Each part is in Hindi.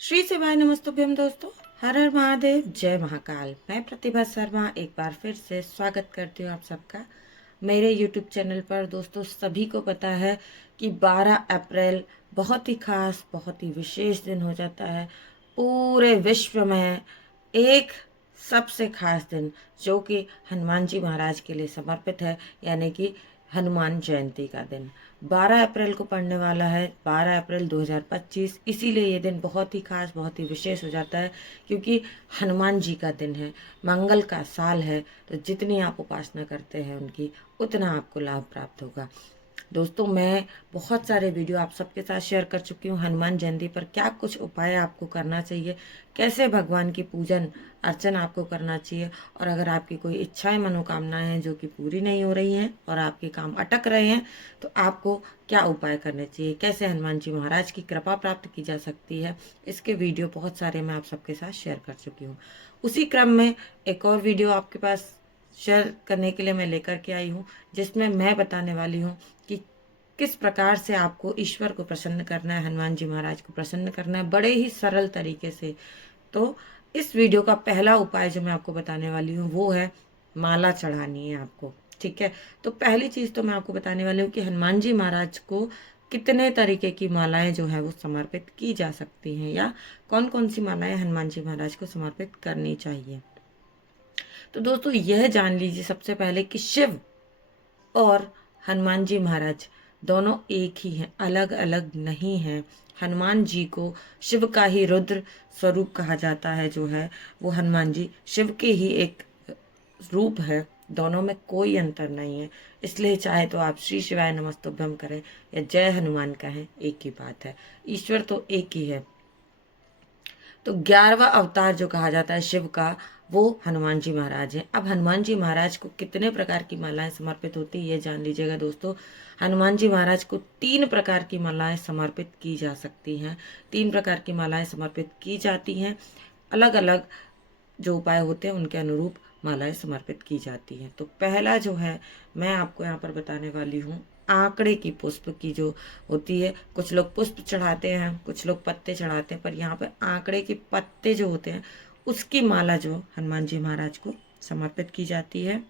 श्री शिवाय नमस्तुभ्यम दोस्तों। हर हर महादेव, जय महाकाल। मैं प्रतिभा शर्मा एक बार फिर से स्वागत करती हूँ आप सबका मेरे YouTube चैनल पर। दोस्तों, सभी को पता है कि 12 अप्रैल बहुत ही खास, बहुत ही विशेष दिन हो जाता है पूरे विश्व में। एक सबसे खास दिन जो कि हनुमान जी महाराज के लिए समर्पित है, यानी कि हनुमान जयंती का दिन 12 अप्रैल को पड़ने वाला है, 12 अप्रैल 2025। इसीलिए ये दिन बहुत ही खास, बहुत ही विशेष हो जाता है, क्योंकि हनुमान जी का दिन है, मंगल का साल है। तो जितनी आप उपासना करते हैं उनकी, उतना आपको लाभ प्राप्त होगा। दोस्तों, मैं बहुत सारे वीडियो आप सबके साथ शेयर कर चुकी हूँ हनुमान जयंती पर। क्या कुछ उपाय आपको करना चाहिए, कैसे भगवान की पूजन अर्चन आपको करना चाहिए, और अगर आपकी कोई इच्छाएं, मनोकामनाएं हैं जो कि पूरी नहीं हो रही हैं और आपके काम अटक रहे हैं, तो आपको क्या उपाय करने चाहिए, कैसे हनुमान जी महाराज की कृपा प्राप्त की जा सकती है, इसके वीडियो बहुत सारे मैं आप सबके साथ शेयर कर चुकी हूँ। उसी क्रम में एक और वीडियो आपके पास शेयर करने के लिए मैं लेकर के आई हूँ, जिसमें मैं बताने वाली हूँ कि किस प्रकार से आपको ईश्वर को प्रसन्न करना है, हनुमान जी महाराज को प्रसन्न करना है, बड़े ही सरल तरीके से। तो इस वीडियो का पहला उपाय जो मैं आपको बताने वाली हूँ वो है माला चढ़ानी है आपको। ठीक है, तो पहली चीज़ तो मैं आपको बताने वाली हूँ कि हनुमान जी महाराज को कितने तरीके की मालाएं जो है वो समर्पित की जा सकती हैं, या कौन कौन सी मालाएं हनुमान जी महाराज को समर्पित करनी चाहिए। तो दोस्तों, यह जान लीजिए सबसे पहले कि शिव और हनुमान जी महाराज दोनों एक ही हैं, अलग अलग नहीं हैं। हनुमान जी को शिव का ही रुद्र स्वरूप कहा जाता है, जो है वो हनुमान जी शिव के ही एक रूप है। दोनों में कोई अंतर नहीं है। इसलिए चाहे तो आप श्री शिवाय नमस्तुभ्यम करें या जय हनुमान कहें, एक ही बात है। ईश्वर तो एक ही है। तो 11वां अवतार जो कहा जाता है शिव का, वो हनुमान जी महाराज हैं। अब हनुमान जी महाराज को कितने प्रकार की मालाएं समर्पित होती है ये जान लीजिएगा दोस्तों। हनुमान जी महाराज को 3 प्रकार की मालाएं समर्पित की जा सकती हैं। 3 प्रकार की मालाएं समर्पित की जाती हैं। अलग अलग जो उपाय होते हैं उनके अनुरूप मालाएं समर्पित की जाती हैं। तो पहला जो है मैं आपको यहाँ पर बताने वाली हूँ, आंकड़े की पुष्प की जो होती है। कुछ लोग पुष्प चढ़ाते हैं, कुछ लोग पत्ते चढ़ाते हैं, पर यहाँ पर आंकड़े के पत्ते जो होते हैं उसकी माला जो हनुमान जी महाराज को समर्पित की जाती है।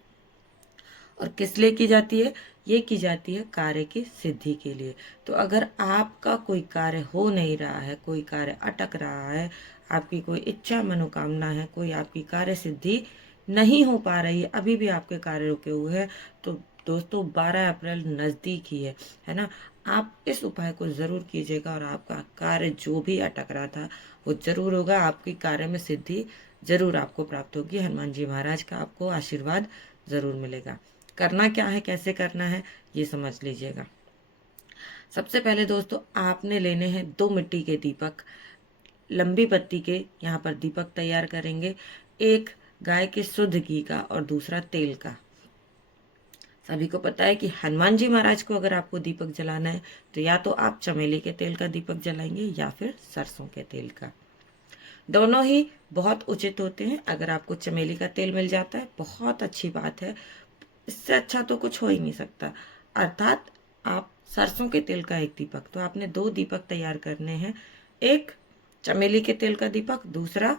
और किस लिए की जाती है? ये की जाती है कार्य की सिद्धि के लिए। तो अगर आपका कोई कार्य हो नहीं रहा है, कोई कार्य अटक रहा है, आपकी कोई इच्छा मनोकामना है, कोई आपकी कार्य सिद्धि नहीं हो पा रही है, अभी भी आपके कार्य रुके हुए हैं, तो दोस्तों 12 अप्रैल नज़दीक ही है ना। आप इस उपाय को ज़रूर कीजिएगा और आपका कार्य जो भी अटक रहा था वो ज़रूर होगा। आपकी कार्य में सिद्धि ज़रूर आपको प्राप्त होगी। हनुमान जी महाराज का आपको आशीर्वाद ज़रूर मिलेगा। करना क्या है, कैसे करना है, ये समझ लीजिएगा। सबसे पहले दोस्तों, आपने लेने हैं 2 मिट्टी के दीपक, लंबी पत्ती के। यहाँ पर दीपक तैयार करेंगे, एक गाय के शुद्ध घी का और दूसरा तेल का। सभी को पता है कि हनुमान जी महाराज को अगर आपको दीपक जलाना है तो या तो आप चमेली के तेल का दीपक जलाएंगे या फिर सरसों के तेल का। दोनों ही बहुत उचित होते हैं। अगर आपको चमेली का तेल मिल जाता है बहुत अच्छी बात है, इससे अच्छा तो कुछ हो ही नहीं सकता। अर्थात आप सरसों के तेल का एक दीपक, तो आपने 2 दीपक तैयार करने हैं, एक चमेली के तेल का दीपक, दूसरा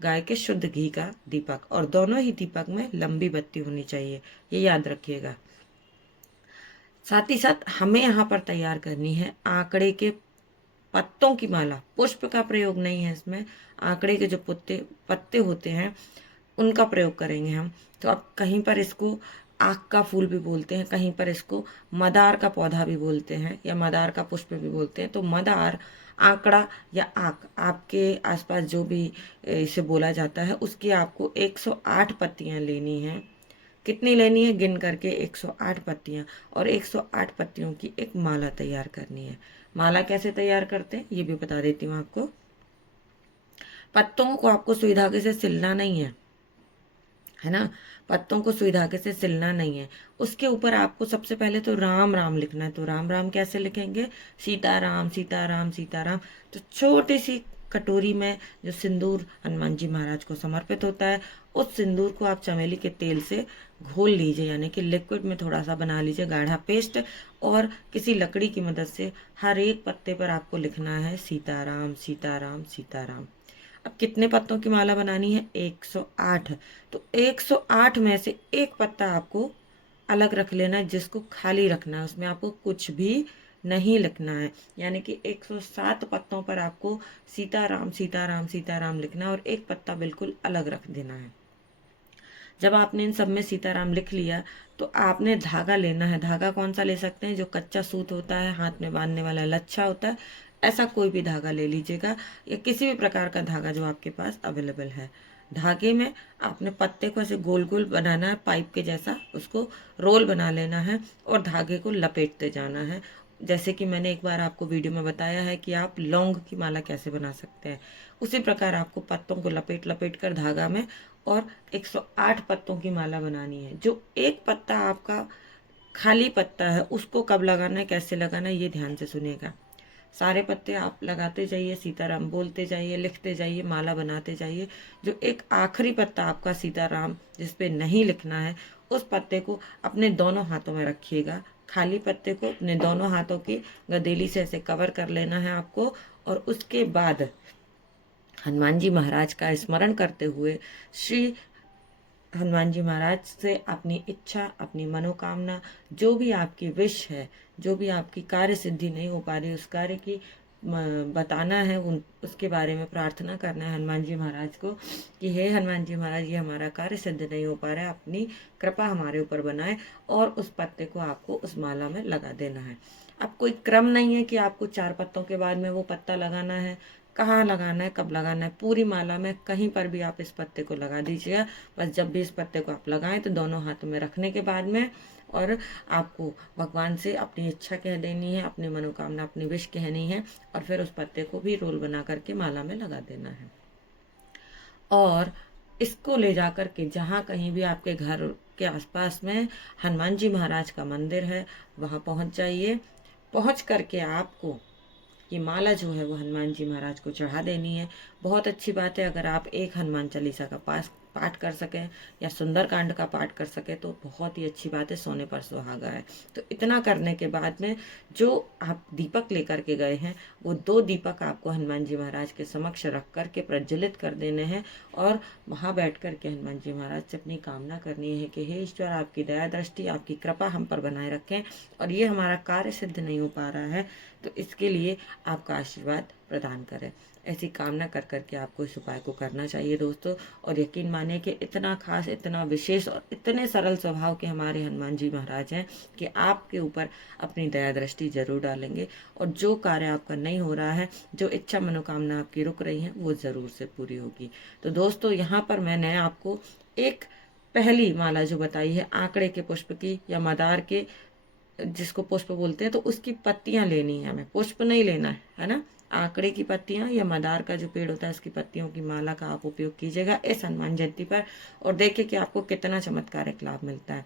गाय के शुद्ध घी का दीपक, और दोनों ही दीपक में लंबी बत्ती होनी चाहिए, ये याद रखिएगा। साथ ही साथ हमें यहाँ पर तैयार करनी है आंकड़े के पत्तों की माला। पुष्प का प्रयोग नहीं है इसमें, आंकड़े के जो पत्ते पत्ते होते हैं उनका प्रयोग करेंगे हम। तो अब कहीं पर इसको आक का फूल भी बोलते हैं, कहीं पर इसको मदार का पौधा भी बोलते हैं, या मदार का पुष्प भी बोलते हैं। तो मदार, आंकड़ा या आक, आपके आसपास जो भी इसे बोला जाता है, उसकी आपको 108 पत्तियां लेनी है। कितनी लेनी है? गिन करके 108 पत्तियां, और 108 पत्तियों की एक माला तैयार करनी है। माला कैसे तैयार करते हैं ये भी बता देती हूँ आपको। पत्तों को आपको सुई धागे से सिलना नहीं है ना। पत्तों को सुई धागे से सिलना नहीं है। उसके ऊपर आपको सबसे पहले तो राम राम लिखना है। तो राम राम कैसे लिखेंगे? सीता राम सीता राम सीता राम। तो छोटी सी कटोरी में जो सिंदूर हनुमान जी महाराज को समर्पित होता है, उस सिंदूर को आप चमेली के तेल से घोल लीजिए, यानी कि लिक्विड में थोड़ा सा बना लीजिए गाढ़ा पेस्ट, और किसी लकड़ी की मदद से हर एक पत्ते पर आपको लिखना है सीताराम सीताराम सीताराम। अब कितने पत्तों की माला बनानी है? 108। तो 108 में से एक पत्ता आपको अलग रख लेना है, जिसको खाली रखना है, उसमें आपको कुछ भी नहीं लिखना है। यानी कि 107 पत्तों पर आपको सीताराम सीताराम सीताराम लिखना है और एक पत्ता बिल्कुल अलग रख देना है। जब आपने इन सब में सीताराम लिख लिया तो आपने धागा लेना है। धागा कौन सा ले सकते हैं? जो कच्चा सूत होता है, हाथ में बांधने वाला लच्छा होता है, ऐसा कोई भी धागा ले लीजिएगा, या किसी भी प्रकार का धागा जो आपके पास अवेलेबल है। धागे में आपने पत्ते को ऐसे गोल गोल बनाना है, पाइप के जैसा उसको रोल बना लेना है और धागे को लपेटते जाना है। जैसे कि मैंने एक बार आपको वीडियो में बताया है कि आप लौंग की माला कैसे बना सकते हैं, उसी प्रकार आपको पत्तों को लपेट लपेट कर धागा में और 108 पत्तों की माला बनानी है। जो एक पत्ता आपका खाली पत्ता है उसको कब लगाना है, कैसे लगाना है, ये ध्यान से सुनिएगा। सारे पत्ते आप लगाते जाइए, सीताराम बोलते जाइए, लिखते जाइए, माला बनाते जाइए। जो एक आखिरी पत्ता आपका सीताराम जिस पे नहीं लिखना है, उस पत्ते को अपने दोनों हाथों में रखिएगा। खाली पत्ते को अपने दोनों हाथों की गदेली से ऐसे कवर कर लेना है आपको, और उसके बाद हनुमान जी महाराज का स्मरण करते हुए श्री हनुमान जी महाराज से अपनी इच्छा, अपनी मनोकामना, जो भी आपकी विश है, जो भी आपकी कार्य सिद्धि नहीं हो पा रही, उस कार्य की बताना है, उसके बारे में प्रार्थना करना है हनुमान जी महाराज को कि हे हनुमान जी महाराज, ये हमारा कार्य सिद्ध नहीं हो पा रहा है, अपनी कृपा हमारे ऊपर बनाए, और उस पत्ते को आपको उस माला में लगा देना है। अब कोई क्रम नहीं है कि आपको 4 पत्तों के बाद में वो पत्ता लगाना है, कहाँ लगाना है, कब लगाना है। पूरी माला में कहीं पर भी आप इस पत्ते को लगा दीजिएगा। बस जब भी इस पत्ते को आप लगाएं तो दोनों हाथों में रखने के बाद में, और आपको भगवान से अपनी इच्छा कह देनी है, अपनी मनोकामना, अपनी विश कहनी है, और फिर उस पत्ते को भी रोल बना करके माला में लगा देना है। और इसको ले जा कर के जहाँ कहीं भी आपके घर के आसपास में हनुमान जी महाराज का मंदिर है, वहाँ पहुँच जाइए। पहुँच करके आपको ये माला जो है वो हनुमान जी महाराज को चढ़ा देनी है। बहुत अच्छी बात है अगर आप एक हनुमान चालीसा का पाठ कर सकें या सुंदरकांड का पाठ कर सकें तो बहुत ही अच्छी बात है, सोने पर सुहागा है। तो इतना करने के बाद में जो आप दीपक लेकर के गए हैं, वो 2 दीपक आपको हनुमान जी महाराज के समक्ष रख कर के प्रज्वलित कर देने हैं, और वहाँ बैठ कर के हनुमान जी महाराज से अपनी कामना करनी है कि हे ईश्वर, आपकी दया दृष्टि, आपकी कृपा हम पर बनाए रखें, और ये हमारा कार्य सिद्ध नहीं हो पा रहा है तो इसके लिए आपका आशीर्वाद प्रदान करें। ऐसी कामना कर करके आपको इस उपाय को करना चाहिए दोस्तों। और यकीन मानिए कि इतना खास, इतना विशेष और इतने सरल स्वभाव के हमारे हनुमान जी महाराज हैं कि आपके ऊपर अपनी दया दृष्टि जरूर डालेंगे, और जो कार्य आपका नहीं हो रहा है, जो इच्छा मनोकामना आपकी रुक रही है, वो ज़रूर से पूरी होगी। तो दोस्तों, यहाँ पर मैंने आपको एक पहली माला जो बताई है आंकड़े के पुष्प की या मदार के, जिसको पुष्प बोलते हैं, तो उसकी पत्तियां लेनी है हमें, पुष्प नहीं लेना है ना। आंकड़े की पत्तियां या मदार का जो पेड़ होता है उसकी पत्तियों की माला का आप उपयोग कीजिएगा इस हनुमान जयंती पर, और देखिए कि आपको कितना चमत्कारिक लाभ मिलता है।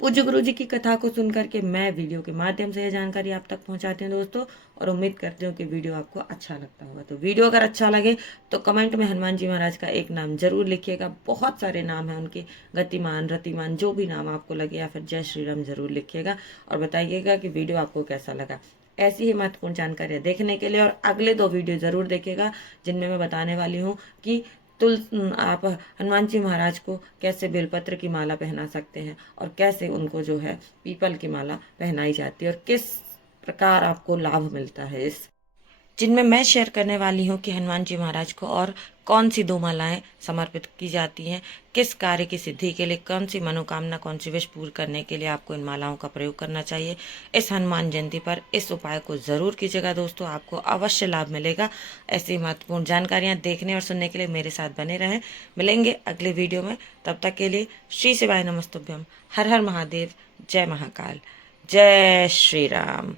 पूज्य गुरु जी की कथा को सुनकर के मैं वीडियो के माध्यम से यह जानकारी आप तक पहुंचाती हूँ दोस्तों, और उम्मीद करती हूँ कि वीडियो आपको अच्छा लगता होगा। तो वीडियो अगर अच्छा लगे तो कमेंट में हनुमान जी महाराज का एक नाम जरूर लिखिएगा। बहुत सारे नाम हैं उनके, गतिमान, रतिमान, जो भी नाम आपको लगे, या फिर जय श्री राम जरूर लिखिएगा, और बताइएगा कि वीडियो आपको कैसा लगा। ऐसी ही महत्वपूर्ण जानकारियाँ देखने के लिए और अगले 2 वीडियो ज़रूर देखिएगा, जिनमें मैं बताने वाली हूँ कि आप हनुमान जी महाराज को कैसे बेलपत्र की माला पहना सकते हैं, और कैसे उनको जो है पीपल की माला पहनाई जाती है, और किस प्रकार आपको लाभ मिलता है इस, जिनमें मैं शेयर करने वाली हूँ कि हनुमान जी महाराज को और कौन सी 2 मालाएं समर्पित की जाती हैं, किस कार्य की सिद्धि के लिए, कौन सी मनोकामना, कौन सी विश पूर्ण करने के लिए आपको इन मालाओं का प्रयोग करना चाहिए। इस हनुमान जयंती पर इस उपाय को ज़रूर कीजिएगा दोस्तों, आपको अवश्य लाभ मिलेगा। ऐसी महत्वपूर्ण जानकारियाँ देखने और सुनने के लिए मेरे साथ बने रहें। मिलेंगे अगले वीडियो में, तब तक के लिए श्री शिवाय नमस्तुभ्यम। हर हर महादेव। जय महाकाल। जय श्री राम।